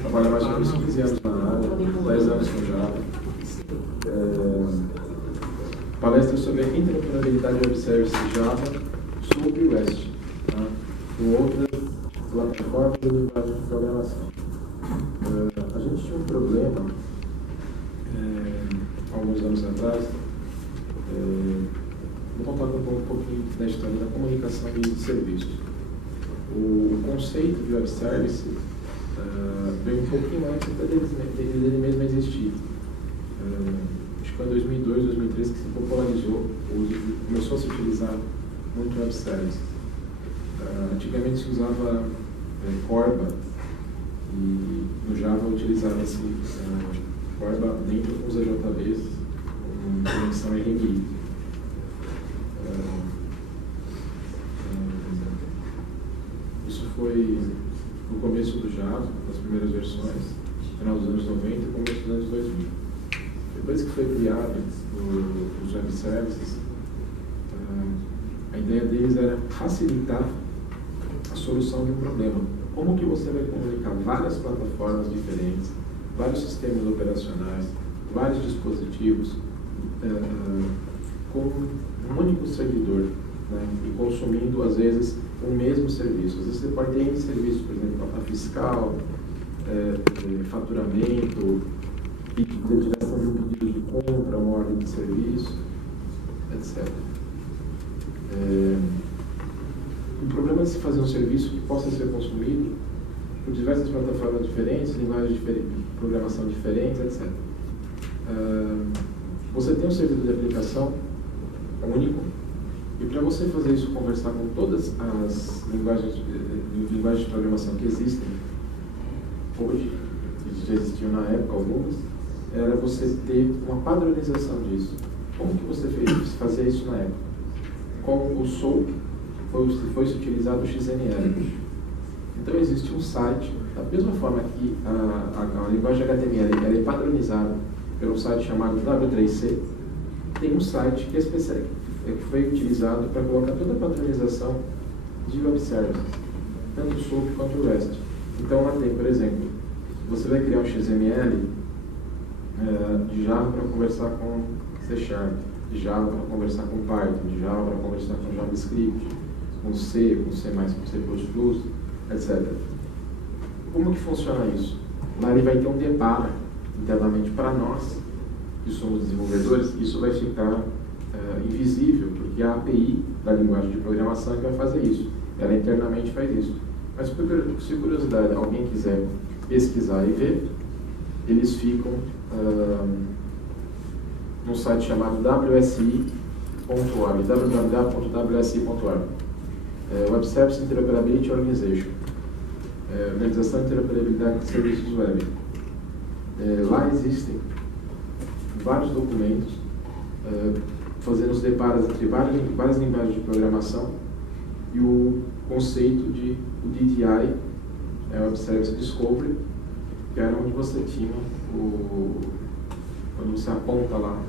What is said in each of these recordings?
Trabalho mais ou menos 15 anos na área, 10 anos com Java. Palestra sobre a interoperabilidade de web services Java, Sul e West, tá? Com outras plataformas de linguagem de programação. A gente tinha um problema alguns anos atrás. Vou contar um pouquinho da história da comunicação de serviços. O conceito de web service veio um pouquinho antes dele mesmo existir. Acho que foi em 2002, 2003 que se popularizou, começou a se utilizar muito web service. Antigamente se usava Corba, e no Java utilizava-se Corba dentro dos AJVs com conexão RMI. Isso foi no começo do Java, nas primeiras versões, final dos anos 90 e começo dos anos 2000. Depois que foi criado os web services, a ideia deles era facilitar a solução de um problema. Como que você vai comunicar várias plataformas diferentes, vários sistemas operacionais, vários dispositivos, com um único servidor, né? E consumindo, às vezes, o mesmo serviço. Às vezes você pode ter N serviços, por exemplo, nota fiscal, faturamento, direção de um pedido de compra, uma ordem de serviço, etc. O problema de se fazer um serviço que possa ser consumido por diversas plataformas diferentes, linguagens diferentes, programação diferentes, etc. Você tem um servidor de aplicação único, e para você fazer isso, conversar com todas as linguagens de programação que existem hoje, que já existiam na época algumas, era você ter uma padronização disso. Como que você fazia isso na época? Com o SOAP foi-se utilizado o XML. Então existe um site, da mesma forma que a linguagem HTML ela é padronizada pelo site chamado W3C, tem um site que foi utilizado para colocar toda a padronização de web services, tanto o SOAP quanto o REST. Então lá tem, por exemplo, você vai criar um XML de Java para conversar com C#, de Java para conversar com Python, de Java para conversar com JavaScript, com C, com C++, com C++, etc. Como que funciona isso? Lá ele vai ter um deparo internamente para nós, que somos desenvolvedores. Isso vai ficar invisível, porque a API da linguagem de programação é que vai fazer isso. Ela internamente faz isso. Mas, se curiosidade alguém quiser pesquisar e ver, eles ficam num site chamado wsi.org, www.wsi.org. Web Service Interoperability Organization, Organização de Interoperabilidade de Serviços Web. Lá existem vários documentos fazendo os deparos entre várias linguagens de programação e o conceito de o DDI, Web Service Discovery, que era onde você tinha quando você aponta lá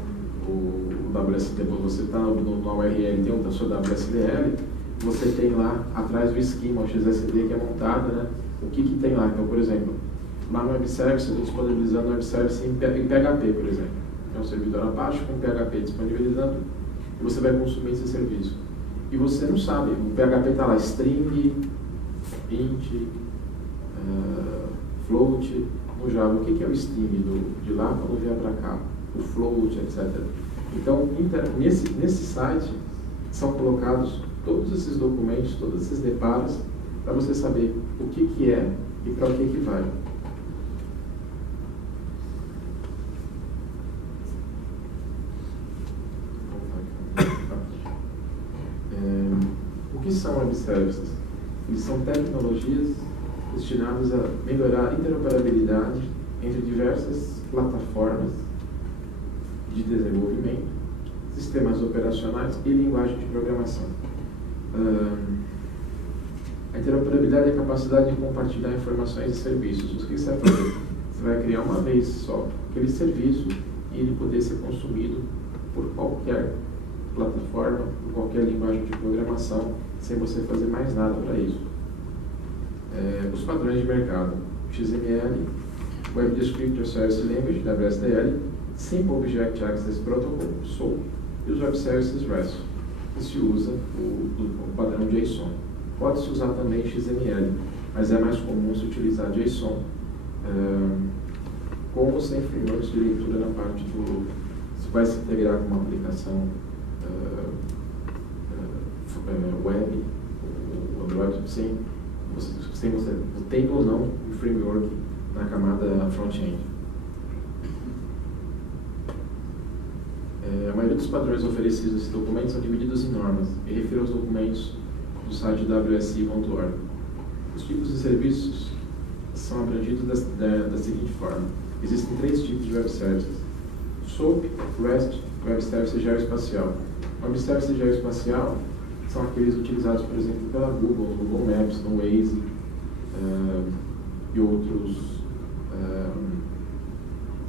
o WSD, quando você está na URL dentro da sua WSDL, você tem lá atrás o esquema, o XSD que é montado, né? O que tem lá? Então, por exemplo, lá no Web Service, eu estou disponibilizando o Web Service em PHP, por exemplo. É um servidor abaixo com PHP disponibilizando e você vai consumir esse serviço. E você não sabe, o PHP está lá, string, int, float. No Java, o que é o string de lá quando vier para cá? O float, etc. Então, nesse site são colocados todos esses documentos, todos esses deparos, para você saber o que é e para o que vai. O que são web services? Eles são tecnologias destinadas a melhorar a interoperabilidade entre diversas plataformas de desenvolvimento, sistemas operacionais e linguagem de programação. A interoperabilidade é a capacidade de compartilhar informações e serviços. O que você vai fazer? Você vai criar uma vez só aquele serviço e ele poder ser consumido por qualquer plataforma, por qualquer linguagem de programação, sem você fazer mais nada para isso. Os padrões de mercado. XML, Web Descriptor Service Language, WSDL, Simple Object Access Protocol, SOAP, e os Web Services REST, que se usa o padrão JSON. Pode-se usar também XML, mas é mais comum se utilizar JSON, com ou sem frameworks de leitura na parte do... Se vai se integrar com uma aplicação web, ou Android, tendo ou não um framework na camada front-end. A maioria dos padrões oferecidos nesses documentos são divididos em normas, e refiro aos documentos do site wsi.org. Os tipos de serviços são abrangidos da seguinte forma. Existem 3 tipos de web services: SOAP, REST, web service geoespacial. Web service geoespacial são aqueles utilizados, por exemplo, pela Google, no Google Maps, no Waze e outros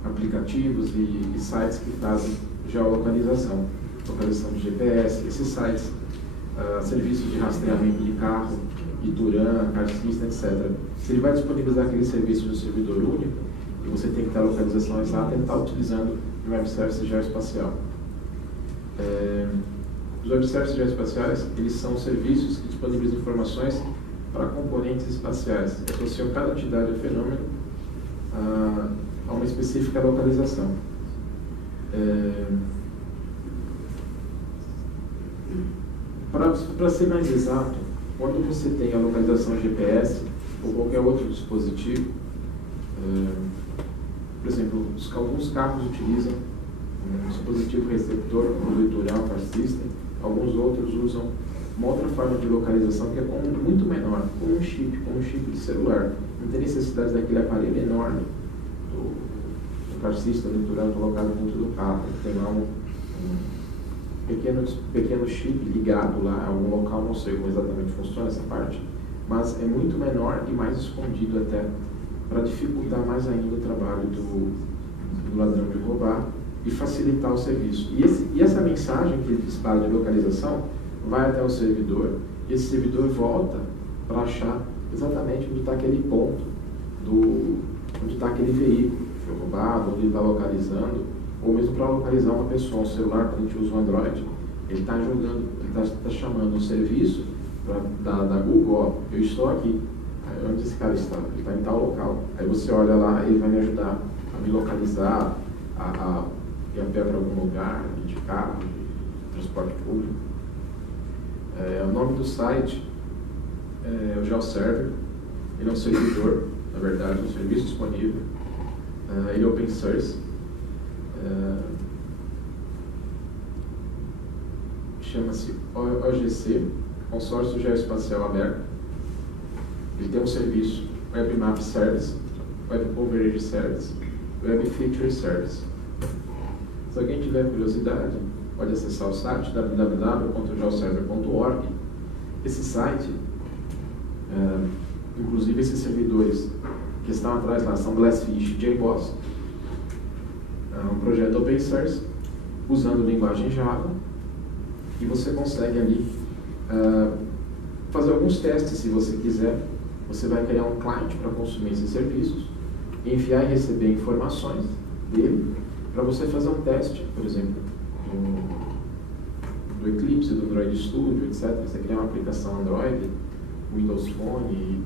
aplicativos e sites que fazem geolocalização, localização de GPS. Esses sites, serviços de rastreamento de carro, Ituran, Cartista, etc. Se ele vai disponibilizar aquele serviço no servidor único, e você tem que ter a localização exata, ele está utilizando o Web Service geoespacial. Os Web Services geoespaciais, eles são serviços que disponibilizam informações para componentes espaciais, que associam cada entidade ou fenômeno a uma específica localização. Para ser mais exato, quando você tem a localização GPS ou qualquer outro dispositivo, por exemplo, alguns carros utilizam um dispositivo receptor, como o Ituran, o System, alguns outros usam uma outra forma de localização que é muito menor, como um chip de celular. Não tem necessidade daquele aparelho enorme do Car System, do Ituran, colocado dentro do carro. Tem lá um pequeno chip ligado lá a algum local, não sei como exatamente funciona essa parte, mas é muito menor e mais escondido até, para dificultar mais ainda o trabalho do ladrão de roubar e facilitar o serviço. E essa mensagem que ele dispara de localização vai até o servidor, e esse servidor volta para achar exatamente onde está aquele ponto, onde está aquele veículo que foi roubado, onde ele está localizando, ou mesmo para localizar uma pessoa, um celular, quando a gente usa um Android, ele está chamando um serviço da Google, ó, eu estou aqui, onde esse cara está? Ele está em tal local. Aí você olha lá, ele vai me ajudar a me localizar, a ir a pé para algum lugar, de carro, de transporte público. O nome do site é o GeoServer. Ele é um servidor, na verdade, um serviço disponível. Ele é open source. Chama-se OGC, Consórcio Geoespacial Aberto. Ele tem um serviço Web Map Service, Web Coverage Service, Web Feature Service. Se alguém tiver curiosidade, pode acessar o site www.geoserver.org. Esse site, inclusive esses servidores que estão atrás lá, são Glassfish e JBoss. É um projeto open source, usando linguagem Java, e você consegue ali fazer alguns testes, se você quiser. Você vai criar um client para consumir esses serviços, enviar e receber informações dele, para você fazer um teste, por exemplo, do Eclipse, do Android Studio, etc. Você criar uma aplicação Android, Windows Phone,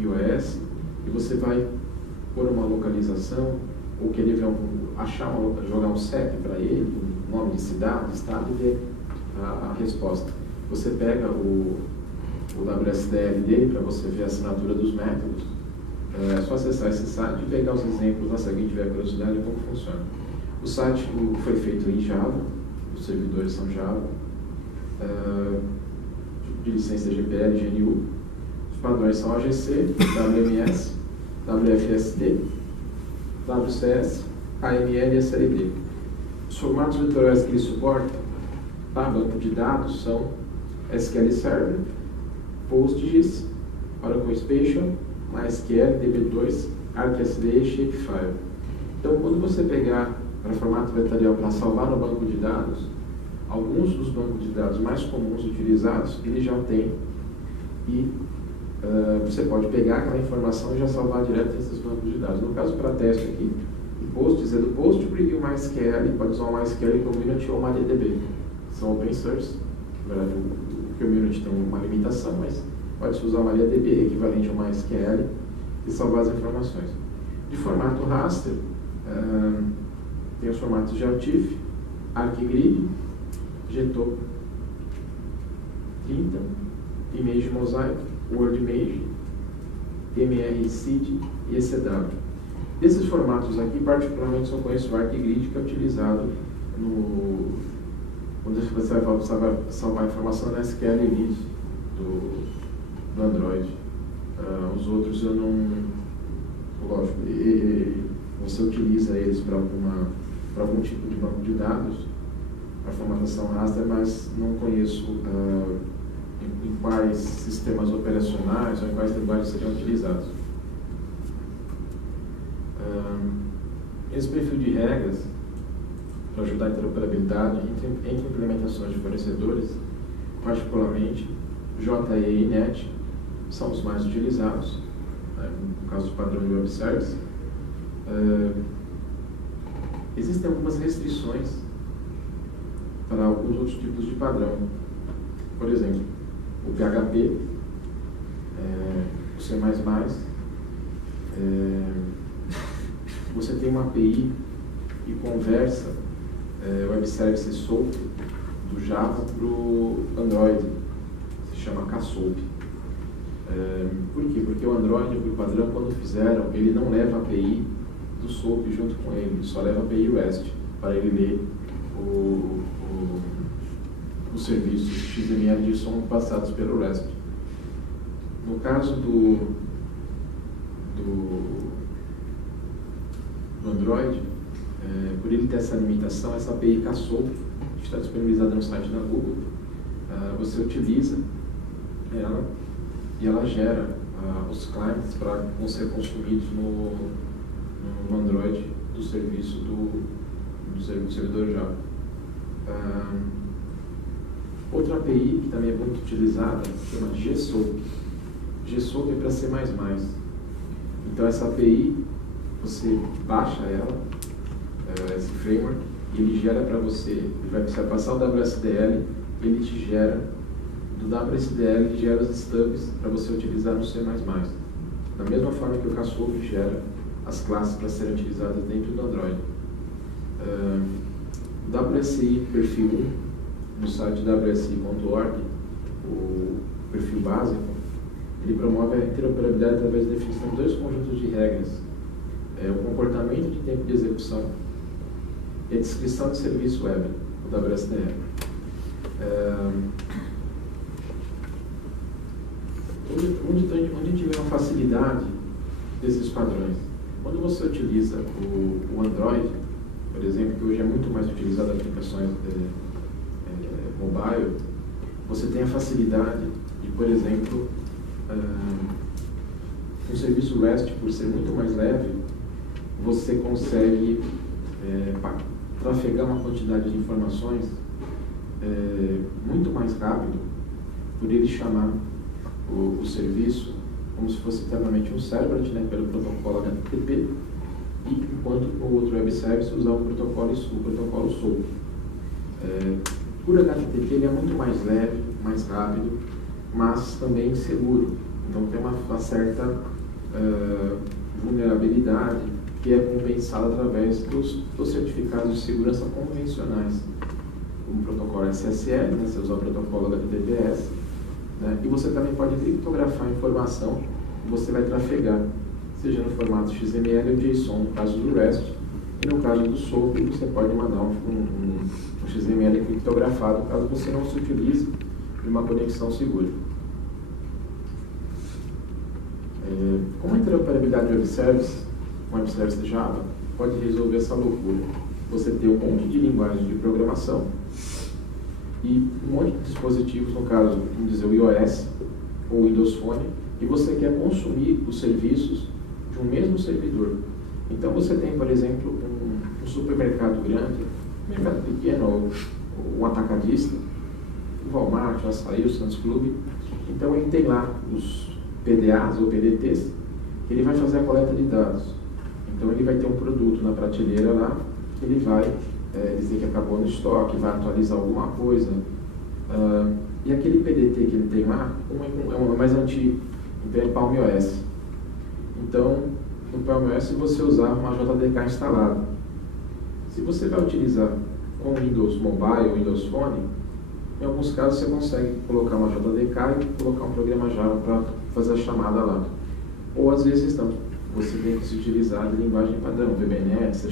iOS, e você vai pôr uma localização, ou querer ver jogar um CEP para ele, um nome de cidade, estado, e ver a resposta. Você pega o WSDL dele para você ver a assinatura dos métodos. É só acessar esse site e pegar os exemplos lá, se alguém tiver curiosidade, de como funciona. O site foi feito em Java, os servidores são Java, de licença GPL, GNU. Os padrões são OGC, WMS, WFSD, WCS, AML e SLD. Os formatos vetoriais que ele suporta para banco de dados são SQL Server, PostGIS, Oracle Spatial, MySQL, DB2, ArcSD e Shapefile. Então, quando você pegar para formato vetorial para salvar no banco de dados, alguns dos bancos de dados mais comuns utilizados, ele já tem, e você pode pegar aquela informação e já salvar direto nesses bancos de dados. No caso, para teste aqui, o post é do post, preview MySQL, pode usar o MySQL Community ou MariaDB. São open source. Na verdade, o Community tem uma limitação, mas pode-se usar o MariaDB, equivalente ao MySQL, e salvar as informações. De formato raster, tem os formatos de Artif, ArcGrid, GTOP 30, Image Mosaic, WordImage, MRSeed e ECW. Desses formatos aqui, particularmente, só conheço o ArcGrid, que é utilizado quando você vai salvar informação na SQL Elite do Android. Os outros eu não... Lógico, você utiliza eles para algum tipo de banco de dados, para formatação raster, mas não conheço em quais sistemas operacionais ou em quais linguagens seriam utilizados. Esse perfil de regras, para ajudar a interoperabilidade entre implementações de fornecedores, particularmente JE e NET, são os mais utilizados, no caso do padrão de web service. Existem algumas restrições para alguns outros tipos de padrão. Por exemplo, o PHP, o C++, você tem uma API e conversa web service SOAP do Java para o Android, se chama KSOAP. Por quê? Porque o Android, por padrão, quando fizeram, ele não leva a API do SOAP junto com ele, só leva a API REST para ele ler os serviços XML de som passados pelo REST. No caso do Android, por ele ter essa limitação, essa API KSOAP, que está disponibilizada no site da Google, você utiliza ela e ela gera os clients para vão ser consumidos no Android do serviço do servidor Java. Outra API que também é muito utilizada chama GSOAP. GSOAP é para C++. Então essa API, você baixa ela, esse framework, e ele gera para você, ele vai precisar passar o WSDL, e ele te gera, do WSDL ele gera os stubs para você utilizar no C++. Da mesma forma que o KSOAP gera as classes para serem utilizadas dentro do Android. WSI perfil 1, no site wsi.org, o perfil básico, ele promove a interoperabilidade através da definição de dois conjuntos de regras. O comportamento de tempo de execução e a descrição de serviço web, o WSDL. Onde a gente vê uma facilidade desses padrões? Quando você utiliza o Android, por exemplo, que hoje é muito mais utilizado em aplicações mobile, você tem a facilidade de, por exemplo, um serviço REST, por ser muito mais leve, você consegue trafegar uma quantidade de informações muito mais rápido, por ele chamar o serviço como se fosse internamente um servlet, né, pelo protocolo HTTP, e enquanto o outro web service usar o protocolo SOAP. Por HTTP ele é muito mais leve, mais rápido, mas também seguro. Então tem uma certa vulnerabilidade que é compensada através dos certificados de segurança convencionais, como o protocolo SSL, né, você usa o protocolo HTTPS, né, e você também pode criptografar a informação que você vai trafegar, seja no formato XML ou JSON, no caso do REST, e no caso do SOAP, você pode mandar um XML criptografado, caso você não se utilize de uma conexão segura. Como a interoperabilidade de web service, com web service de Java, pode resolver essa loucura? Você tem um monte de linguagens de programação e um monte de dispositivos, no caso, vamos dizer, o iOS ou o Windows Phone, e você quer consumir os serviços de um mesmo servidor. Então você tem, por exemplo, um supermercado grande, um mercado pequeno, ou um atacadista, o Walmart, o Açaí, o Sam's Club. Então ele tem lá PDAs ou PDTs, ele vai fazer a coleta de dados. Então ele vai ter um produto na prateleira lá, que ele vai dizer que acabou no estoque, vai atualizar alguma coisa. E aquele PDT que ele tem lá, é o mais antigo, então é Palm OS. Então, no Palm OS você usava uma JDK instalada. Se você vai utilizar com Windows Mobile ou Windows Phone, em alguns casos você consegue colocar uma JDK e colocar um programa Java para fazer a chamada lá. Ou às vezes não, você tem que se utilizar de linguagem padrão, VBNet, C#,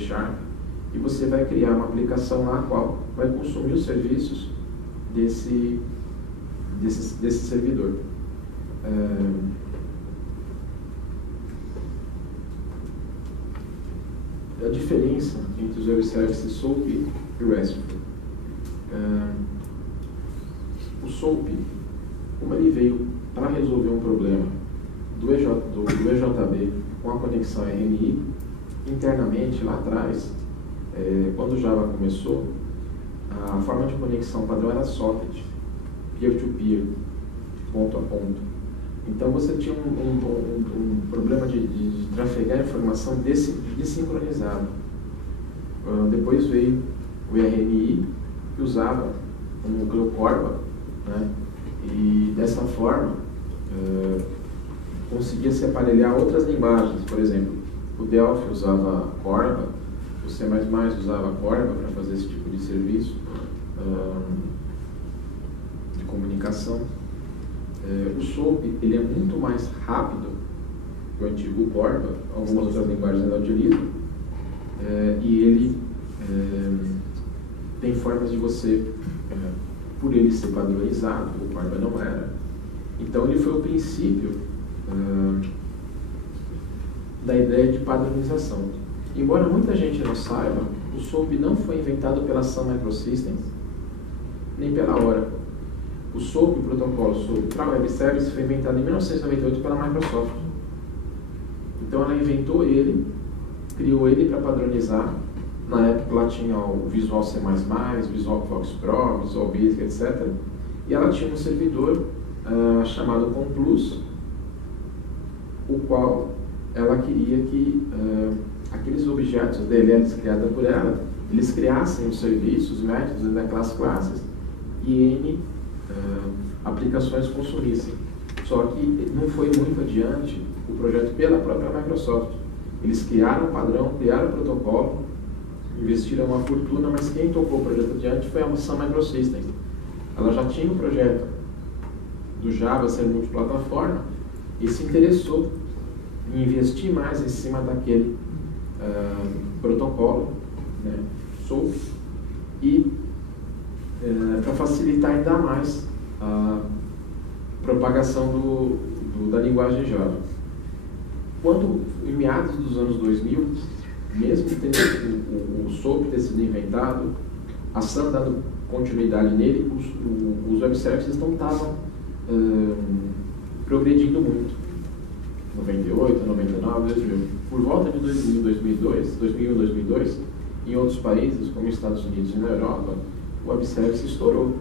e você vai criar uma aplicação lá a qual vai consumir os serviços desse servidor. A diferença entre os web services SOAP e RESTful. O SOAP, como ele veio para resolver um problema do EJB com a conexão RNI, internamente lá atrás, quando o Java começou, a forma de conexão padrão era socket, peer-to-peer, ponto a ponto. Então você tinha um problema de trafegar informação desincronizada. Depois veio o RNI, que usava um núcleo Corba, né? E dessa forma conseguia se aparelhar outras linguagens. Por exemplo, o Delphi usava Corba, o C++ usava Corba para fazer esse tipo de serviço de comunicação. O SOAP ele é muito mais rápido que o antigo Corba, algumas outras linguagens ainda utilizam, e ele tem formas de você, por ele ser padronizado, o Corba não era. Então ele foi o princípio da ideia de padronização. Embora muita gente não saiba, o SOAP não foi inventado pela Sun Microsystems, nem pela Oracle. O SOAP, o protocolo SOAP para Web Service, foi inventado em 1998 pela Microsoft. Então ela inventou ele, criou ele para padronizar. Na época lá tinha o Visual C++, Visual Fox Pro, Visual Basic, etc. E ela tinha um servidor chamado Complus, o qual ela queria que aqueles objetos DLLs criados por ela, eles criassem os serviços, os métodos daquelas classes e N aplicações consumissem. Só que não foi muito adiante o projeto pela própria Microsoft. Eles criaram o padrão, criaram o protocolo, investiram uma fortuna, mas quem tocou o projeto adiante foi a Sun Microsystems. Ela já tinha o projeto do Java ser multiplataforma e se interessou em investir mais em cima daquele protocolo, né, SOAP, e para facilitar ainda mais a propagação da linguagem Java. Quando, em meados dos anos 2000, mesmo tendo o SOAP ter sido inventado, a Sun dando continuidade nele, os web services não estavam progredindo muito. 98, 99, 2000. Por volta de 2000, 2001, 2002, em outros países, como Estados Unidos e na Europa, o web service estourou.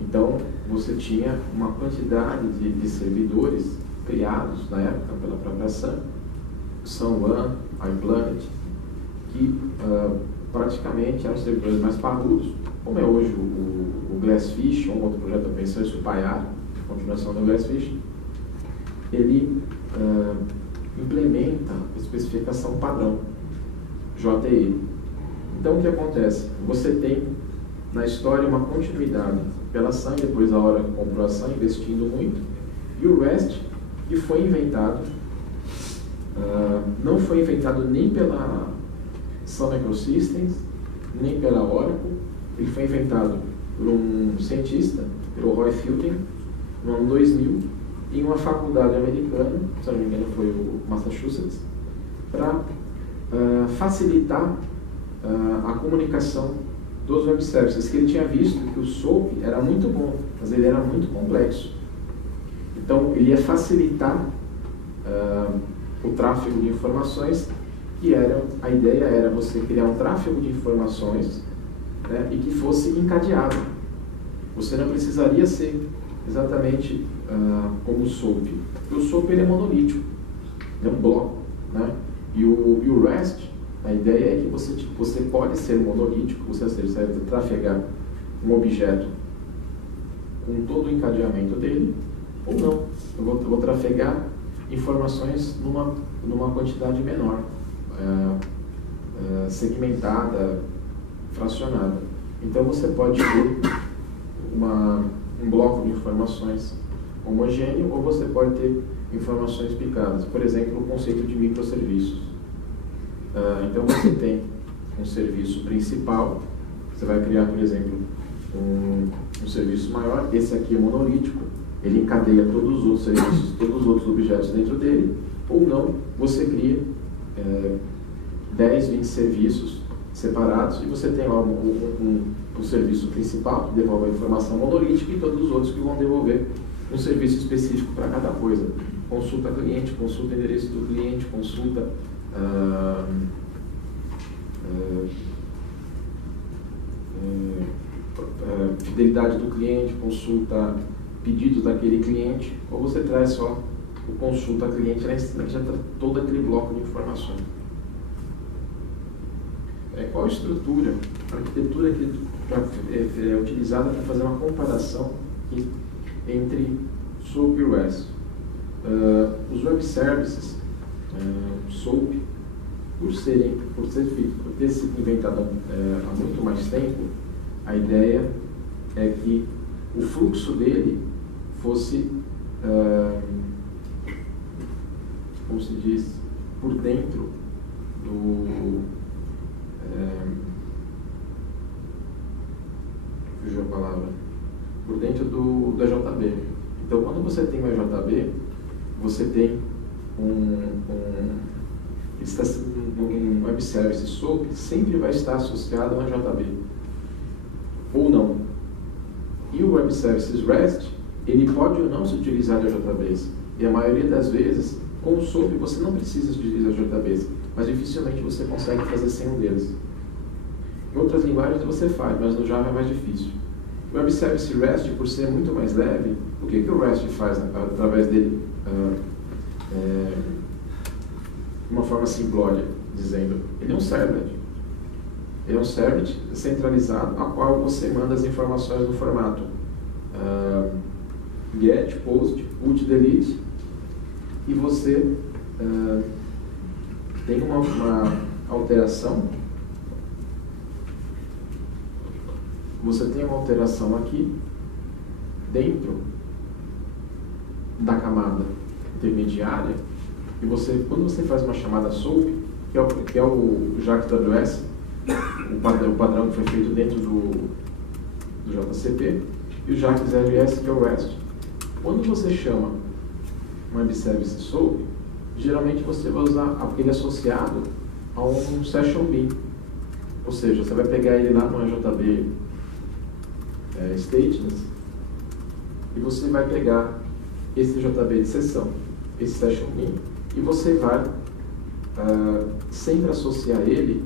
Então, você tinha uma quantidade de servidores criados na época pela própria Sun, Sun1, iPlanet, que praticamente eram servidores mais parrudos, como é hoje o Glassfish, um outro projeto open source, o Payara, continuação do Glassfish. Ele implementa a especificação padrão, JTE. Então, o que acontece? Você tem na história uma continuidade pela Sun, depois a Oracle comprou a Sun, investindo muito, e o REST, que foi inventado, não foi inventado nem pela Sun Microsystems, nem pela Oracle, ele foi inventado por um cientista, pelo Roy Fielding, no ano 2000, em uma faculdade americana, se não me engano foi o Massachusetts, para facilitar a comunicação dos web services, que ele tinha visto que o SOAP era muito bom, mas ele era muito complexo. Então, ele ia facilitar o tráfego de informações, que a ideia era você criar um tráfego de informações, né, e que fosse encadeado. Você não precisaria ser exatamente como o SOAP. O SOAP ele é monolítico, ele é um bloco, né? E o REST, a ideia é que você pode ser monolítico, você vai trafegar um objeto com todo o encadeamento dele, ou não. Eu vou trafegar informações numa quantidade menor, segmentada, fracionada. Então você pode ter um bloco de informações homogêneo, ou você pode ter informações picadas. Por exemplo, o conceito de microserviços. Então você tem um serviço principal, você vai criar, por exemplo, um serviço maior. Esse aqui é monolítico, ele encadeia todos os outros serviços, todos os outros objetos dentro dele, ou não, você cria 10, 20 serviços separados, e você tem lá um serviço principal que devolve a informação monolítica, e todos os outros que vão devolver um serviço específico para cada coisa. Consulta cliente, consulta endereço do cliente, consulta fidelidade do cliente, consulta pedidos daquele cliente, ou você traz só o consulta cliente lá em cima, que já está todo aquele bloco de informações. Qual a estrutura, a arquitetura que é utilizada para fazer uma comparação entre SOAP e REST? Os web services, SOAP, por ter sido inventado há muito mais tempo, a ideia é que o fluxo dele fosse, como se diz, por dentro fugiu a palavra, por dentro da JB. Então, quando você tem uma JB, você tem um web service SOAP, sempre vai estar associado a uma JB, ou não. E o web services REST, ele pode ou não se utilizar de JBs, e a maioria das vezes, com o SOAP, você não precisa utilizar JBs, mas dificilmente você consegue fazer sem um deles. Em outras linguagens você faz, mas no Java é mais difícil. O Web Service REST, por ser muito mais leve, o que o REST faz através dele? De uma forma simplória, dizendo, ele é um servlet. Ele é um servlet centralizado, a qual você manda as informações no formato get, post, put, delete, e você tem uma alteração. Você tem uma alteração aqui dentro da camada intermediária, e quando você faz uma chamada SOAP, que é o JAX-WS, o padrão que foi feito dentro do JCP, e o JAX-LS, que é o REST. Quando você chama um web service SOAP, geralmente você vai usar ele associado a um session bin, ou seja, você vai pegar ele lá no JB stateless, e você vai pegar esse JB de sessão, esse session bin, e você vai sempre associar ele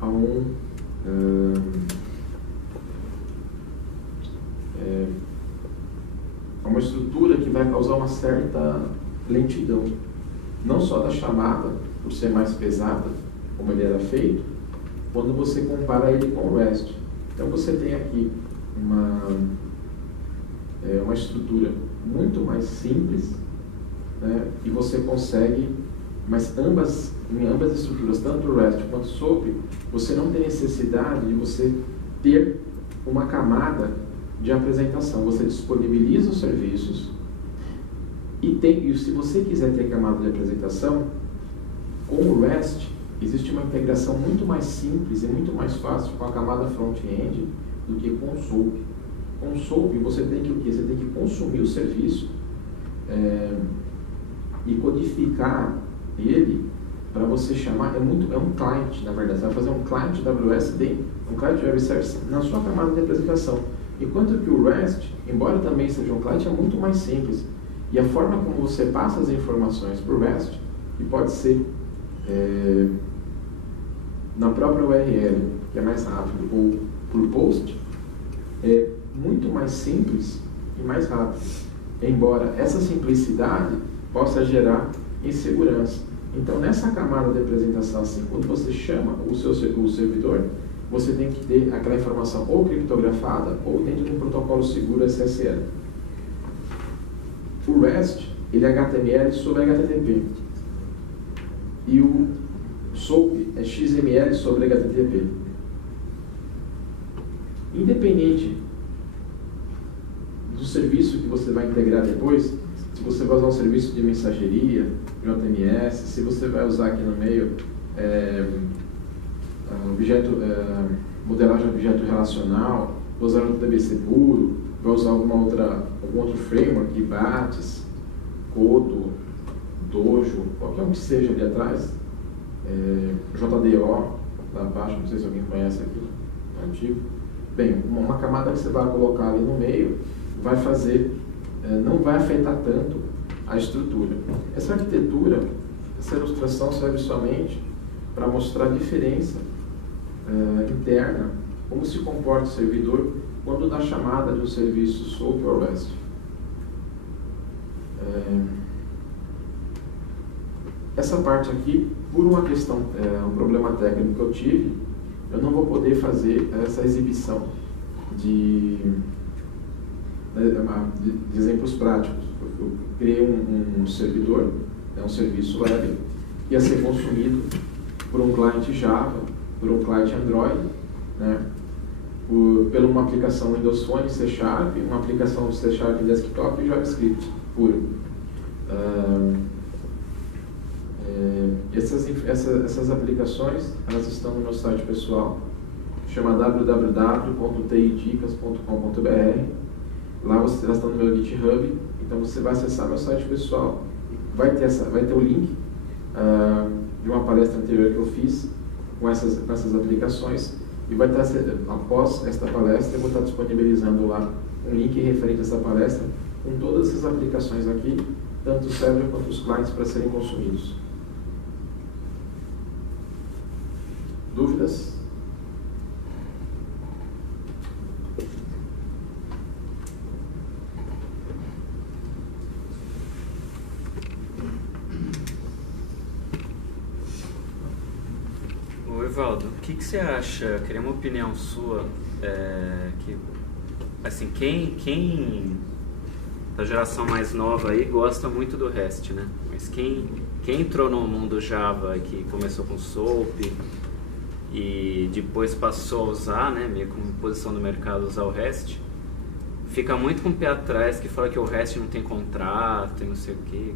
a uma estrutura que vai causar uma certa lentidão, não só da chamada, por ser mais pesada, como ele era feito, quando você compara ele com o REST. Então você tem aqui uma estrutura muito mais simples, né, e você consegue, mas em ambas as estruturas, tanto o REST quanto o SOAP, você não tem necessidade de você ter uma camada de apresentação. Você disponibiliza os serviços e se você quiser ter camada de apresentação, com o REST existe uma integração muito mais simples e muito mais fácil com a camada front-end do que com o SOAP. Com o SOAP você tem que o quê? Você tem que consumir o serviço e codificar ele para você chamar. É um client, na verdade. Você vai fazer um client AWS dentro, um client web service na sua camada de apresentação. Enquanto que o REST, embora também seja um client, é muito mais simples. E a forma como você passa as informações para o REST, que pode ser na própria URL, que é mais rápido, ou por post, é muito mais simples e mais rápido. embora essa simplicidade possa gerar insegurança. Então, nessa camada de apresentação, assim, quando você chama o servidor, você tem que ter aquela informação ou criptografada ou dentro de um protocolo seguro SSL. O REST, ele é HTML sobre HTTP. E o SOAP é XML sobre HTTP. Independente do serviço que você vai integrar depois, se você vai usar um serviço de mensageria, JMS, se você vai usar aqui no meio modelagem de objeto relacional, vai usar um DBC puro, vai usar algum outro framework, BATS, Kodo, Dojo, qualquer um que seja ali atrás, JDO, lá abaixo, não sei se alguém conhece aqui, é antigo. Bem, uma camada que você vai colocar ali no meio vai fazer, não vai afetar tanto a estrutura. Essa arquitetura, essa ilustração serve somente para mostrar a diferença interna, como se comporta o servidor quando dá chamada de um serviço SOAP ou REST. Essa parte aqui, por uma questão, um problema técnico que eu tive, eu não vou poder fazer essa exibição de exemplos práticos. Eu criei um servidor, um serviço web, que ia ser consumido por um cliente Java, por um cliente Android, né, pela uma aplicação Windows Phone C#, uma aplicação C# Desktop e JavaScript puro. Essas aplicações, elas estão no meu site pessoal, chama www.tidicas.com.br. Lá elas estão no meu GitHub, então você vai acessar meu site pessoal, vai ter o link de uma palestra anterior que eu fiz com essas aplicações, e vai estar, após esta palestra, eu vou estar disponibilizando lá um link referente a essa palestra com todas essas aplicações aqui, tanto o server quanto os clientes, para serem consumidos. Dúvidas? Ô Evaldo, o que você acha? Queria uma opinião sua, que, assim, quem da geração mais nova aí gosta muito do REST, né? Mas quem entrou no mundo Java, que começou com SOAP e depois passou a usar, né, meio como posição do mercado, usar o REST, fica muito com o pé atrás, que fala que o REST não tem contrato e não sei o quê.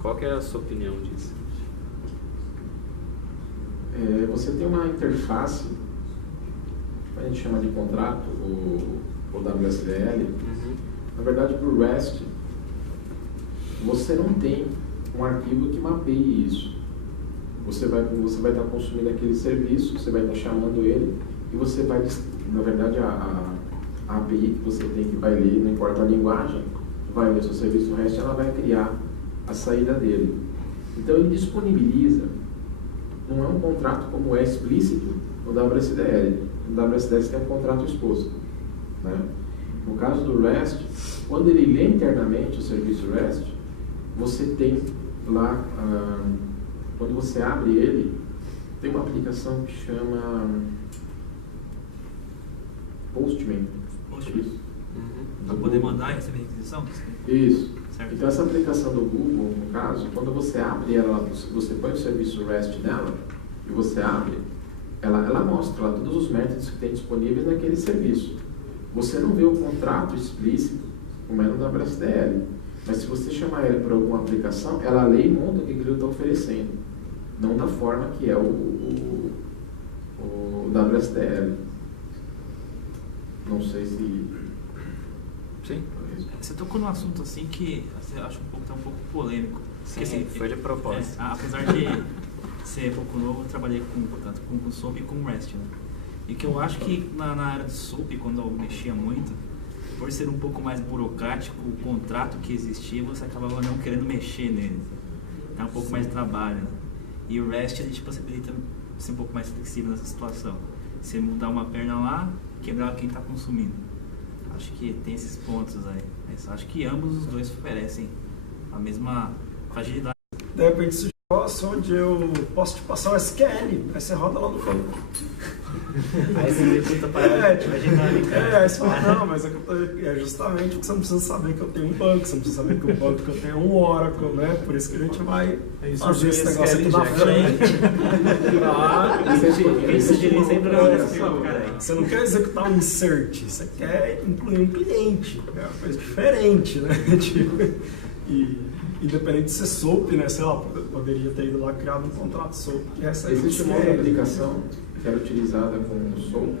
Qual que é a sua opinião disso? Você tem uma interface, a gente chama de contrato, o WSDL. Na verdade, para o REST, você não tem um arquivo que mapeie isso. Você vai estar consumindo aquele serviço, você vai estar chamando ele, e você vai, na verdade, a API que você tem, que vai ler, não importa a linguagem, vai ler o seu serviço REST, ela vai criar a saída dele. Então, ele disponibiliza, não é um contrato como é explícito no WSDL. No WSDL você tem um contrato exposto, né? No caso do REST, quando ele lê internamente o serviço REST, você tem lá, quando você abre ele, tem uma aplicação que chama Postman. Para poder mandar e receber requisição? Isso. Certo. Então essa aplicação do Google, no caso, quando você abre ela, você põe o serviço REST nela e você abre, ela mostra lá todos os métodos que tem disponíveis naquele serviço. Você não vê o contrato explícito, como é no WSDL, mas se você chamar ela para alguma aplicação, ela lê e monta o que ele está oferecendo, não da forma que é o WSDL. Não sei se... Sim. Você tocou num assunto assim que eu acho um pouco polêmico. Sim, porque, assim, foi de propósito. Apesar de ser pouco novo, eu trabalhei tanto com SOAP e com REST, né? E que eu acho que na área de SOAP, quando eu mexia muito, por ser um pouco mais burocrático, o contrato que existia, você acabava não querendo mexer nele. É um pouco mais de trabalho. Né? E o REST, ele te possibilita ser um pouco mais flexível nessa situação. Você mudar uma perna lá, quebrar quem está consumindo. Acho que tem esses pontos aí. Mas acho que ambos os dois oferecem a mesma fragilidade. De repente surgiu um negócio onde eu posso te passar o SQL, aí você roda lá no banco. Aí você executa para a dinâmica. Aí você fala, não, mas é justamente porque você não precisa saber que eu tenho um banco, você não precisa saber que o banco que eu tenho é um Oracle, né? Por isso que a gente vai fazer esse negócio aqui na frente. Você não quer executar um insert, você quer incluir um cliente, é uma coisa diferente, né? Independente de ser SOAP, né? Sei lá, poderia ter ido lá criado um contrato SOAP que recebe. Existe uma outra aplicação que era utilizada com o SOAP.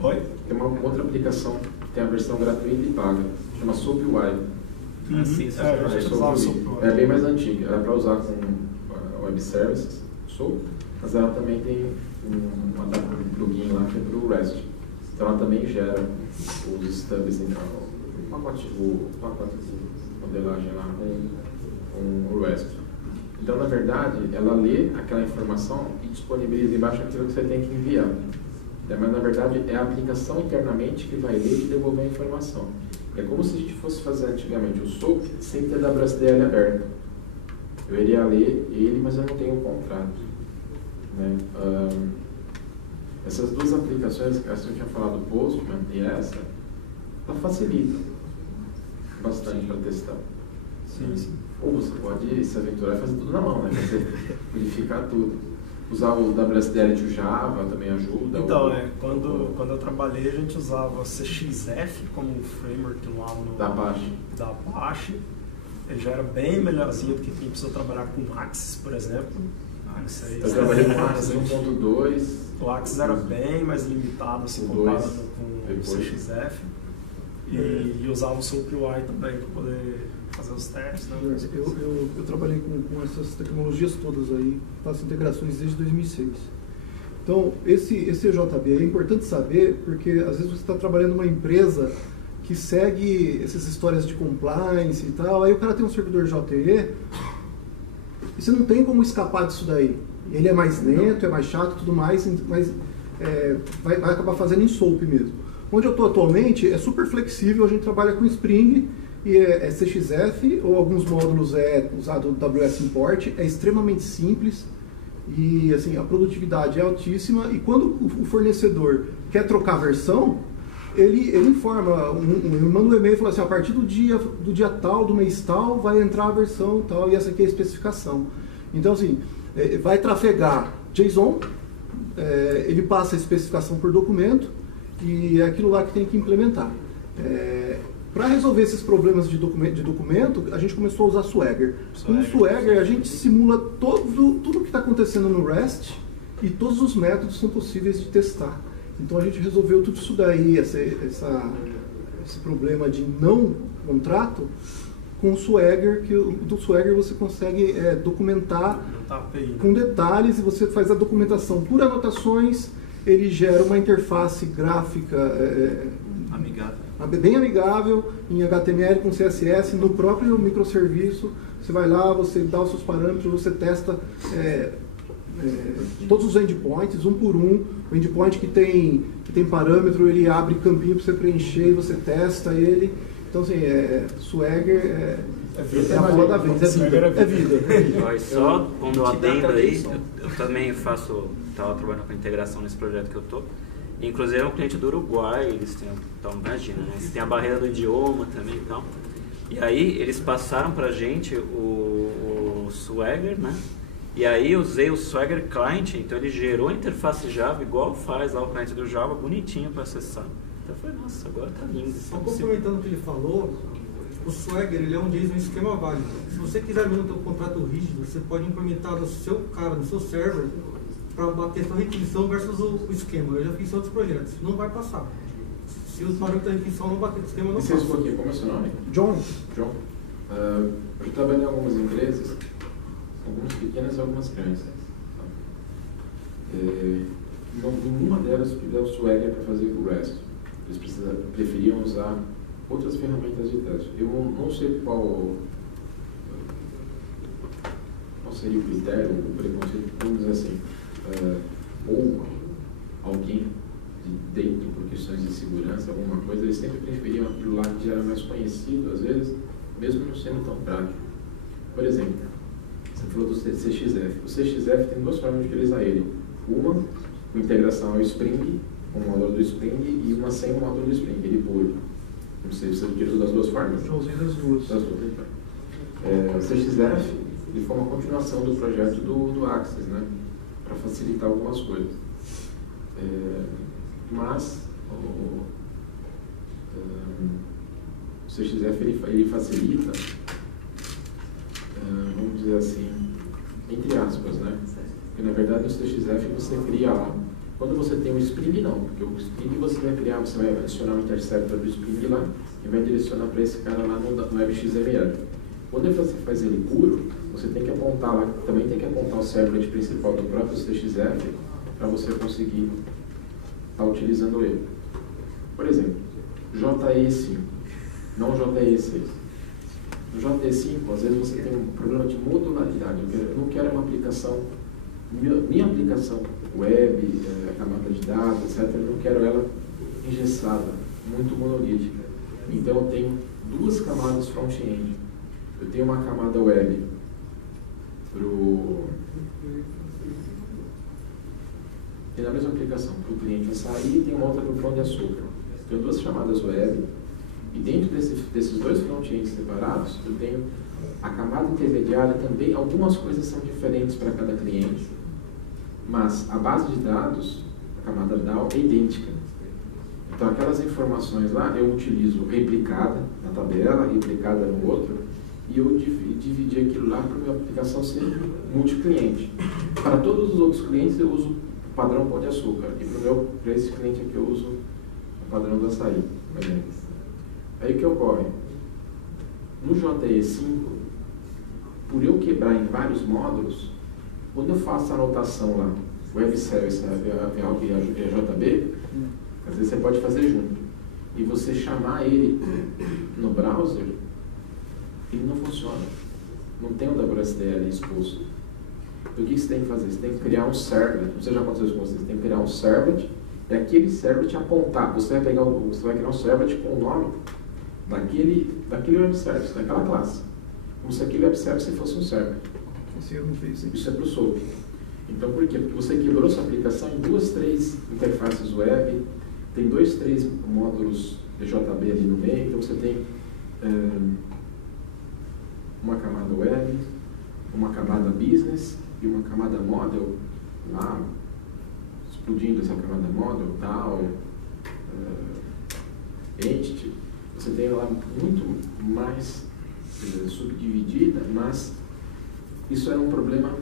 Oi? Tem uma outra aplicação que tem a versão gratuita e paga, chama SOAP UI. Assim, É bem mais antiga, era para usar com Web Services, SOAP, mas ela também tem um plugin lá que é para o REST. Então ela também gera os stubs, o pacote de modelagem lá com o REST. Então, na verdade, ela lê aquela informação e disponibiliza embaixo aquilo que você tem que enviar. Mas, na verdade, é a aplicação internamente que vai ler e devolver a informação. É como se a gente fosse fazer antigamente o SOAP sem ter WSDL aberto. Eu iria ler ele, mas eu não tenho um contrato. Né? Essas duas aplicações, que eu tinha falado, o Postman e essa, ela facilita bastante para testar. Sim. Ou você pode se aventurar e fazer tudo na mão, né? Você verificar tudo. Usar o WSDL de Java também ajuda. Então, quando eu trabalhei, a gente usava o CXF como framework lá da Apache. Ele já era bem melhorzinho do que quem precisa trabalhar com Axis, por exemplo. Eu trabalhei com Axis 1.2. O Axis era bem mais limitado assim, comparado com o CXF. E usava o SOAP UI também para poder fazer os testes. Né? Eu trabalhei com essas tecnologias todas aí, faço integrações desde 2006. Então, esse EJB é importante saber, porque às vezes você está trabalhando numa empresa que segue essas histórias de compliance e tal, aí o cara tem um servidor JTE e você não tem como escapar disso daí. Ele é mais lento, é mais chato e tudo mais, mas vai acabar fazendo em SOAP mesmo. Onde eu estou atualmente é super flexível, a gente trabalha com Spring e é CXF, ou alguns módulos é usado o WS Import, é extremamente simples e assim, a produtividade é altíssima, e quando o fornecedor quer trocar a versão, ele informa, manda um e-mail e fala assim, a partir do dia tal, do mês tal, vai entrar a versão tal, e essa aqui é a especificação. Então assim, vai trafegar JSON, ele passa a especificação por documento, e é aquilo lá que tem que implementar. Para resolver esses problemas de documento, a gente começou a usar Swagger. Com o Swagger, a gente simula tudo o que está acontecendo no REST e todos os métodos são possíveis de testar. Então a gente resolveu tudo isso daí, esse problema de não contrato, com o Swagger, que do Swagger você consegue documentar com detalhes, e você faz a documentação por anotações. Ele gera uma interface gráfica bem amigável, em HTML com CSS, no próprio microserviço. Você vai lá, você dá os seus parâmetros, você testa todos os endpoints, um por um. O endpoint que tem parâmetro, ele abre campinho para você preencher e você testa ele. Então, assim, Swagger é a bola da vez, é vida. Só quando adendo aí, eu também estava trabalhando com integração nesse projeto que eu estou. Inclusive é um cliente do Uruguai, eles têm, então imagina, né? Eles têm a barreira do idioma também, então. E aí eles passaram pra gente o Swagger, né? E aí eu usei o Swagger Client, então ele gerou a interface Java igual faz lá o cliente do Java, bonitinho para acessar. Então eu falei, nossa, agora tá lindo. Só complementando o que ele falou, o Swagger ele é um esquema válido. Se você quiser ver um contrato rígido, você pode implementar no seu server, para bater sua requisição versus o esquema. Eu já fiz outros projetos. Não vai passar. Se o parâmetro da requisição não bater com o esquema, não passa. Como é o seu nome? John. Eu já trabalhei em algumas empresas, algumas pequenas e algumas grandes. Nenhuma delas deu o Swagger para fazer o REST. Eles preferiam usar outras ferramentas de teste. Eu não sei qual seria o critério, o preconceito, vamos dizer assim. Ou alguém dentro por questões de segurança, alguma coisa, eles sempre preferiam aquilo lá que já era mais conhecido, às vezes, mesmo não sendo tão prático. Por exemplo, você falou do CXF. O CXF tem duas formas de utilizar ele. Uma, com integração ao Spring, com o módulo do Spring, e uma sem o módulo do Spring, ele puro. Não sei se você utilizou das duas formas. Já usei das duas. Das duas, então. O CXF ele foi uma continuação do projeto do Axis, né? Para facilitar algumas coisas. Mas o CXF ele facilita, vamos dizer assim, entre aspas, né? Porque na verdade no CXF você cria lá. Quando você tem o Spring, não, porque o Spring você vai criar, você vai adicionar um interceptor do Spring lá e vai direcionar para esse cara lá no WebXML. Quando você faz ele puro, você tem que apontar lá, também tem que apontar o servlet principal do próprio CXF para você conseguir estar utilizando ele. Por exemplo, JE5, não JE6. No JE5, às vezes você tem um problema de modularidade. Eu não quero uma aplicação, minha aplicação web, camada de dados, etc., eu não quero ela engessada, muito monolítica. Então eu tenho duas camadas front-end. Eu tenho uma camada web tem a mesma aplicação para o cliente açaí e tem uma outra para o Pão de Açúcar. Tenho duas chamadas web e dentro desses dois front-ends separados eu tenho a camada intermediária também. Algumas coisas são diferentes para cada cliente, mas a base de dados, a camada DAO, é idêntica. Então aquelas informações lá eu utilizo replicada na tabela, replicada no outro, e eu dividi aquilo lá para a minha aplicação ser multi-cliente. Para todos os outros clientes eu uso o padrão Pão de Açúcar, e para esse cliente aqui eu uso o padrão do açaí. Aí o que ocorre? No JE5, por eu quebrar em vários módulos, quando eu faço a anotação lá, Web Service e a JB, às vezes você pode fazer junto, e você chamar ele no browser, ele não funciona. Não tem o WSDL exposto. Então o que você tem que fazer? Você tem que criar um servlet. Não sei se já aconteceu isso com você. Você tem que criar um servlet e aquele servlet apontar. Você vai criar um servlet com o nome daquele web service, daquela classe. Como se aquele web service fosse um servlet. Isso é para o SOAP. Então por quê? Porque você quebrou sua aplicação em 2, 3 interfaces web, tem 2, 3 módulos DJB ali no meio, então você tem uma camada web, uma camada business e uma camada model lá, explodindo essa camada model, tal, entity. Você tem ela muito mais subdividida, mas isso era um problema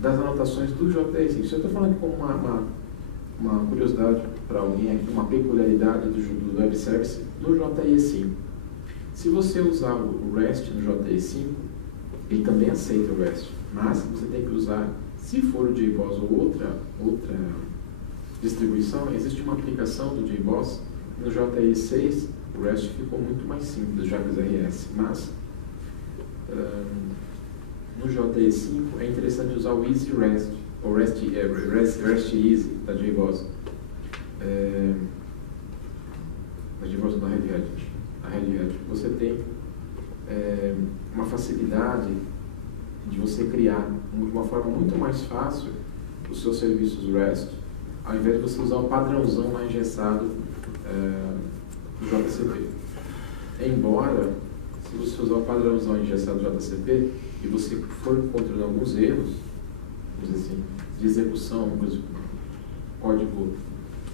das anotações do JS. Isso eu estou falando como uma curiosidade para alguém aqui, uma peculiaridade do Web Service no JE5. Se você usar o REST no JE5, ele também aceita o REST, mas você tem que usar, se for o JBoss ou outra distribuição, existe uma aplicação do JBoss. No JE6, o REST ficou muito mais simples, já que o RS, mas no JE5 é interessante usar o Easy REST, ou REST Easy da JBoss. Da JBoss da Red Hat. Você tem uma facilidade de você criar de uma forma muito mais fácil os seus serviços REST, ao invés de você usar o padrãozão lá engessado do JCP. Embora, se você usar o padrãozão engessado do JCP e você for encontrando alguns erros, vamos dizer assim, de execução, código,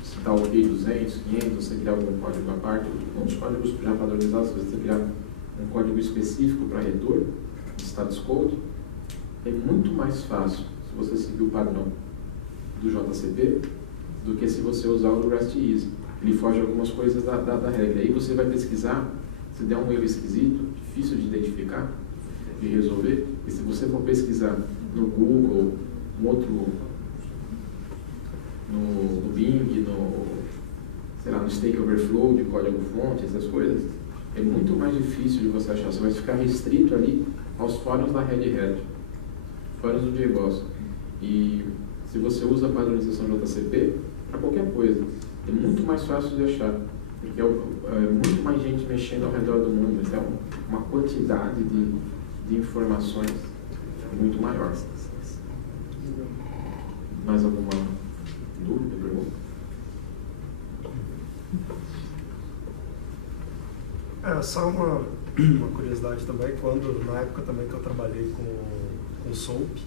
se está ok 200, 500, você criar algum código à parte, muitos códigos já padronizados, você criar um código específico para retorno, status code, é muito mais fácil se você seguir o padrão do JCP do que se você usar o REST Easy. Ele foge algumas coisas da regra. Aí você vai pesquisar, se der um erro esquisito, difícil de identificar, de resolver, e se você for pesquisar no Google, no Bing, no Stack Overflow de código-fonte, essas coisas, é muito mais difícil de você achar. Você vai ficar restrito ali aos fóruns da Red Hat, fóruns do JBoss. E se você usa a padronização JCP, para qualquer coisa, é muito mais fácil de achar, porque é muito mais gente mexendo ao redor do mundo, então uma quantidade de informações muito maior. Mais alguma dúvida, pergunta? Só uma curiosidade também, na época também que eu trabalhei com SOAP,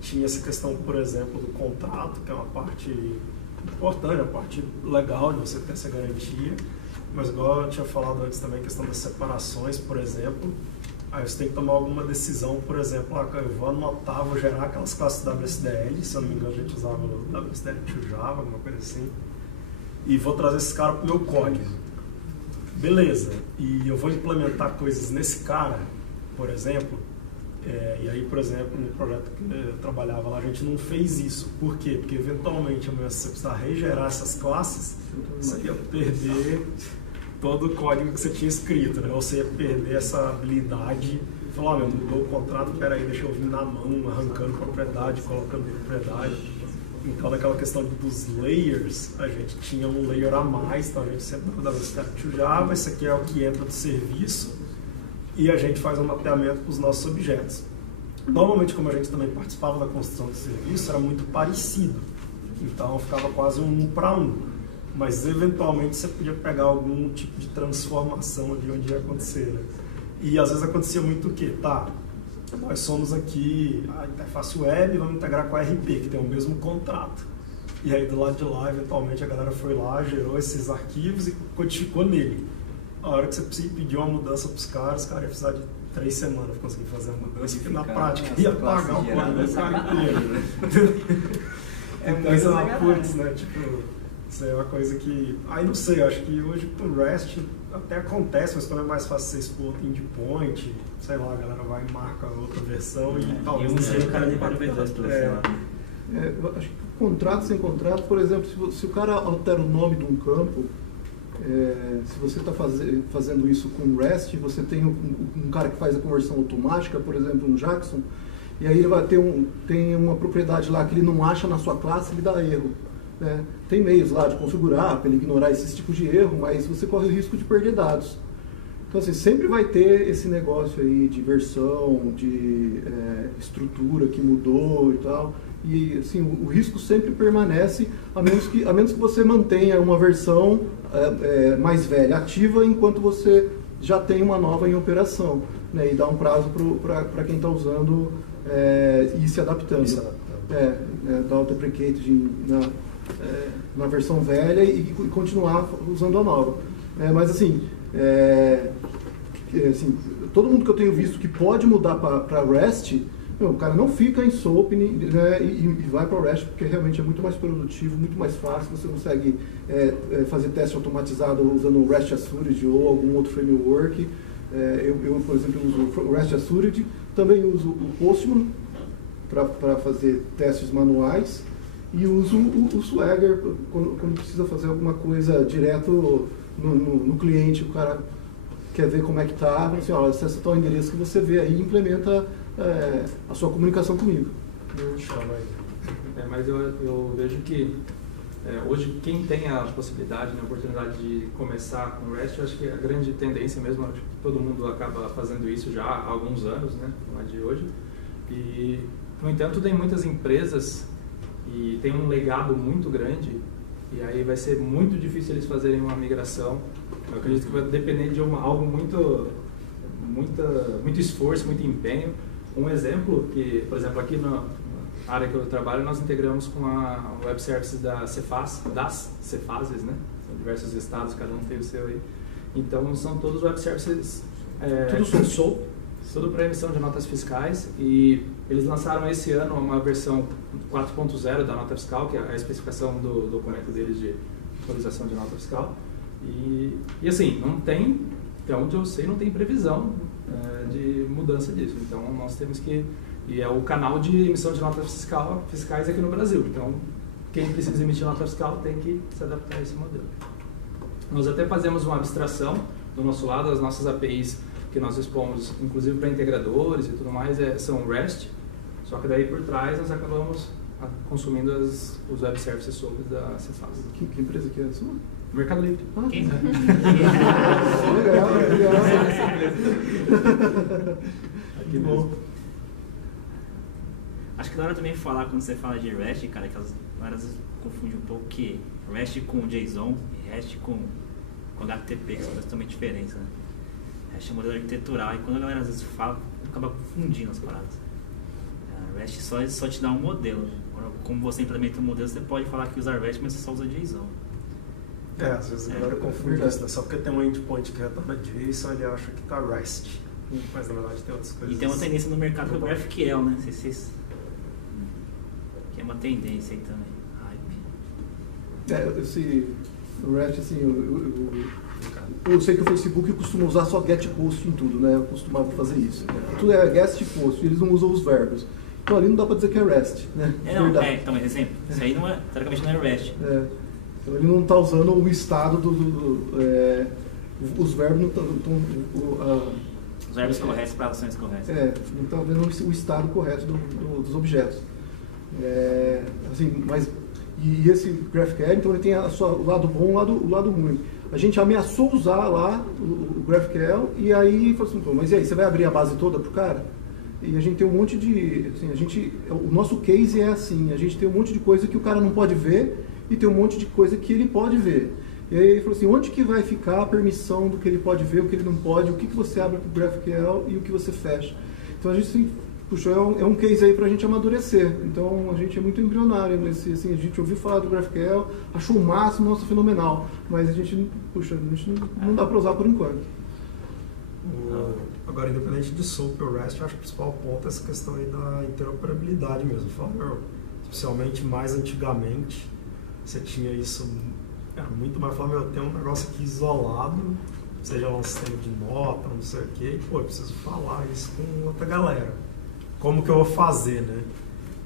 tinha essa questão, por exemplo, do contrato, que é uma parte importante, a parte legal de você ter essa garantia, mas igual eu tinha falado antes também, a questão das separações, por exemplo, aí você tem que tomar alguma decisão, por exemplo, eu vou anotar, vou gerar aquelas classes WSDL, se eu não me engano a gente usava o WSDL to Java, alguma coisa assim, e vou trazer esse cara para o meu código. Beleza, e eu vou implementar coisas nesse cara, por exemplo, e aí, por exemplo, no projeto que eu trabalhava lá, a gente não fez isso. Por quê? Porque eventualmente, amanhã, se você precisar regerar essas classes, você ia perder todo o código que você tinha escrito, né? Ou você ia perder essa habilidade. Falar, mudou o contrato, peraí, deixa eu vir na mão, arrancando propriedade, colocando propriedade. Então, naquela questão dos layers, a gente tinha um layer a mais, então a gente sempre dava step to Java, esse aqui é o que entra do serviço, e a gente faz um mapeamento para os nossos objetos. Normalmente, como a gente também participava da construção do serviço, era muito parecido, então ficava quase um para um, mas eventualmente você podia pegar algum tipo de transformação de onde ia acontecer, né? E às vezes acontecia muito o quê? Nós somos aqui a interface web, vamos integrar com a RP, que tem o mesmo contrato. E aí do lado de lá, eventualmente, a galera foi lá, gerou esses arquivos e codificou nele. A hora que você pediu uma mudança para os caras ia precisar de 3 semanas para conseguir fazer a mudança, porque na prática ia pagar o código do cara inteiro. Então, putz, né? Tipo, isso é uma coisa que... Aí não sei, eu acho que hoje com o REST até acontece, mas também é mais fácil você expor o endpoint, sei lá, a galera vai e marca outra versão e talvez não seja o cara de provedor. Acho que contrato sem contrato, por exemplo, se o cara altera o nome de um campo, se você está fazendo isso com REST, você tem um cara que faz a conversão automática, por exemplo, um Jackson, e aí ele vai ter tem uma propriedade lá que ele não acha na sua classe, ele dá erro. Tem meios lá de configurar para ele ignorar esses tipos de erro, mas você corre o risco de perder dados. Então, assim, sempre vai ter esse negócio aí de versão, de estrutura que mudou e tal. E, assim, o risco sempre permanece, a menos que você mantenha uma versão mais velha ativa, enquanto você já tem uma nova em operação, né? E dá um prazo para quem está usando ir se adaptando. Dar o deprecate na versão velha e continuar usando a nova. Mas assim, todo mundo que eu tenho visto que pode mudar para REST, o cara não fica em SOAP, né, e vai para o REST, porque realmente é muito mais produtivo, muito mais fácil, você consegue fazer teste automatizado usando o REST Assured ou algum outro framework. Eu, por exemplo, uso o REST Assured, também uso o Postman para fazer testes manuais, e uso o Swagger quando precisa fazer alguma coisa direto no cliente, o cara quer ver como é que está, assim, acessa tal endereço que você vê aí e implementa a sua comunicação comigo. Mas eu vejo que hoje quem tem a possibilidade, a oportunidade de começar com REST, eu acho que a grande tendência mesmo, acho que todo mundo acaba fazendo isso já há alguns anos, né, não é de hoje. E, no entanto, tem muitas empresas e tem um legado muito grande, e aí vai ser muito difícil eles fazerem uma migração. Eu acredito que vai depender de algo muito esforço, muito empenho. Um exemplo, que, por exemplo, aqui na área que eu trabalho, nós integramos com a Web Services das Cefases, né? São diversos estados, cada um tem o seu aí. Então, são todos Web Services, tudo para emissão de notas fiscais, e eles lançaram esse ano uma versão 4.0 da nota fiscal, que é a especificação do documento deles de atualização de nota fiscal. E assim, não tem, até onde eu sei, não tem previsão de mudança disso. Então, nós temos que... E é o canal de emissão de notas fiscais aqui no Brasil. Então, quem precisa emitir nota fiscal tem que se adaptar a esse modelo. Nós até fazemos uma abstração do nosso lado, as nossas APIs que nós expomos, inclusive para integradores e tudo mais, são REST, só que daí por trás nós acabamos consumindo os web services SOAP da Cefaz. Que empresa que é a sua? Mercado Livre. Quem? Legal. Que bom. Acho que na hora também de falar, quando você fala de REST, cara, que as galera às vezes confunde um pouco que REST com JSON e REST com HTTP, que são totalmente diferentes, né? REST é modelo arquitetural, e quando a galera às vezes fala, acaba confundindo as paradas. REST só te dá um modelo. Agora, como você implementa um modelo, você pode falar que usa REST, mas você só usa JSON. Às vezes a galera confunde isso, né? Só porque tem um endpoint que retorna JSON, ele acha que tá REST. Mas na verdade tem outras coisas. E tem uma tendência no mercado do GraphQL, né? Que é uma tendência aí também. Hype. Esse REST, assim, eu sei que o Facebook costuma usar só get post em tudo, né? Eu costumava fazer isso. Tudo é get post, e eles não usam os verbos. Então ali não dá pra dizer que é REST, né? Então, exemplo, isso aí não é, teoricamente não é REST. Então ele não está usando o estado os verbos não estão... Os verbos corretos para ações corretas. Não está vendo o estado correto dos objetos. Assim, mas, e esse GraphQL, então ele tem o lado bom e o lado ruim. A gente ameaçou usar lá o GraphQL e aí falou assim, mas e aí, você vai abrir a base toda pro cara? E a gente tem um monte de... Assim, o nosso case é assim, a gente tem um monte de coisa que o cara não pode ver e tem um monte de coisa que ele pode ver. E aí ele falou assim, onde que vai ficar a permissão do que ele pode ver, o que ele não pode, o que você abre para o GraphQL e o que você fecha. Então a gente assim, puxou, é um case aí para a gente amadurecer. Então a gente é muito embrionário nesse, assim, a gente ouviu falar do GraphQL, achou o máximo, nossa, fenomenal. Mas a gente não dá para usar por enquanto. Agora, independente de SOAP ou REST, eu acho que o principal ponto é essa questão aí da interoperabilidade mesmo. Especialmente mais antigamente, você tinha isso, era muito mais falando, eu tenho um negócio aqui isolado, seja lá um sistema de nota, não sei o quê, e, eu preciso falar isso com outra galera. Como que eu vou fazer, né?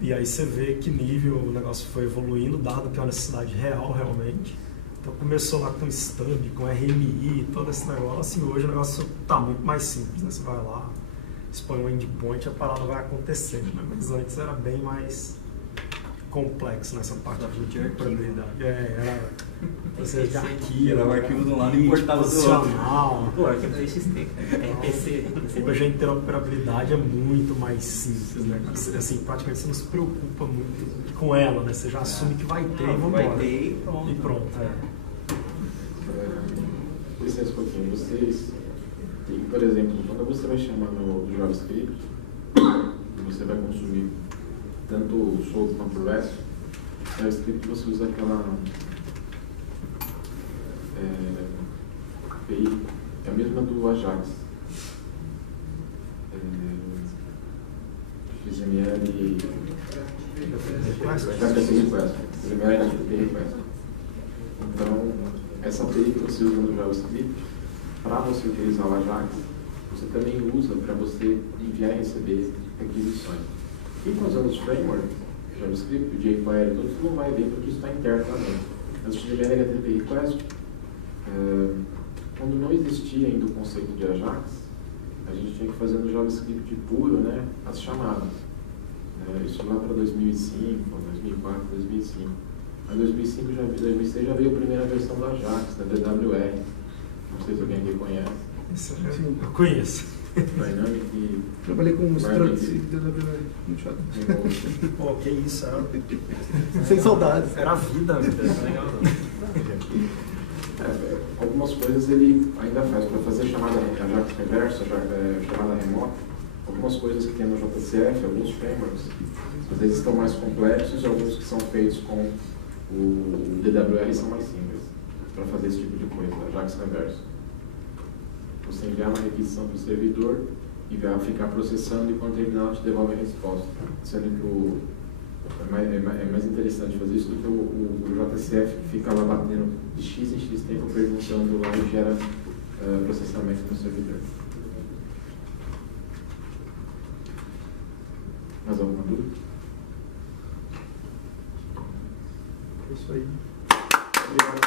E aí você vê que nível o negócio foi evoluindo, dado que é uma necessidade real, realmente. Então começou lá com Stub, com RMI, todo esse negócio, e hoje o negócio está muito mais simples, né? Você vai lá, expõe um endpoint e a parada vai acontecendo, né? Mas antes era bem mais complexo nessa parte de interoperabilidade. Era processo de arquivo. Era o arquivo de um lado e importava do outro. Pô, arquivo do XT. Hoje a interoperabilidade é muito mais simples, né? Assim, praticamente você não se preocupa muito com ela, né? Você já assume que vai ter e vambora. Vai ter e pronto. Licença um pouquinho. Vocês tem, por exemplo, quando você vai chamar no JavaScript, você vai consumir tanto o SOAP quanto o REST, no JavaScript você usa aquela API, que é a mesma do Ajax. XML Request. Então, essa API que você usa no JavaScript, para você utilizar o Ajax, você também usa para você enviar e receber requisições. Quem está usando os frameworks, JavaScript, o jQuery, tudo isso não vai ver porque isso está interno também. Mas o XML HTTP Request, quando não existia ainda o conceito de Ajax, a gente tinha que fazer no JavaScript puro, né, as chamadas. Isso lá para 2005, 2004, 2005. Em 2005, 2006 já veio a primeira versão do Ajax, da DWR. Não sei se alguém aqui conhece. Isso eu conheço. Dynamic e... Trabalhei com struts e DWR, muito chato. Pô, que isso, era... Sem saudades. Era a vida, Legal, algumas coisas ele ainda faz, para fazer chamada Ajax reversa, chamada remota, algumas coisas que tem no JCF, alguns frameworks, às vezes estão mais complexos, alguns que são feitos com o DWR são mais simples, para fazer esse tipo de coisa, Ajax reverso. Você enviar uma requisição para o servidor e vai ficar processando e quando terminar ela te devolve a resposta. Sendo que é mais interessante fazer isso do que o JCF que fica lá batendo de X em X tempo perguntando lá e gera processamento no servidor. Mais alguma dúvida? É isso aí. Obrigado.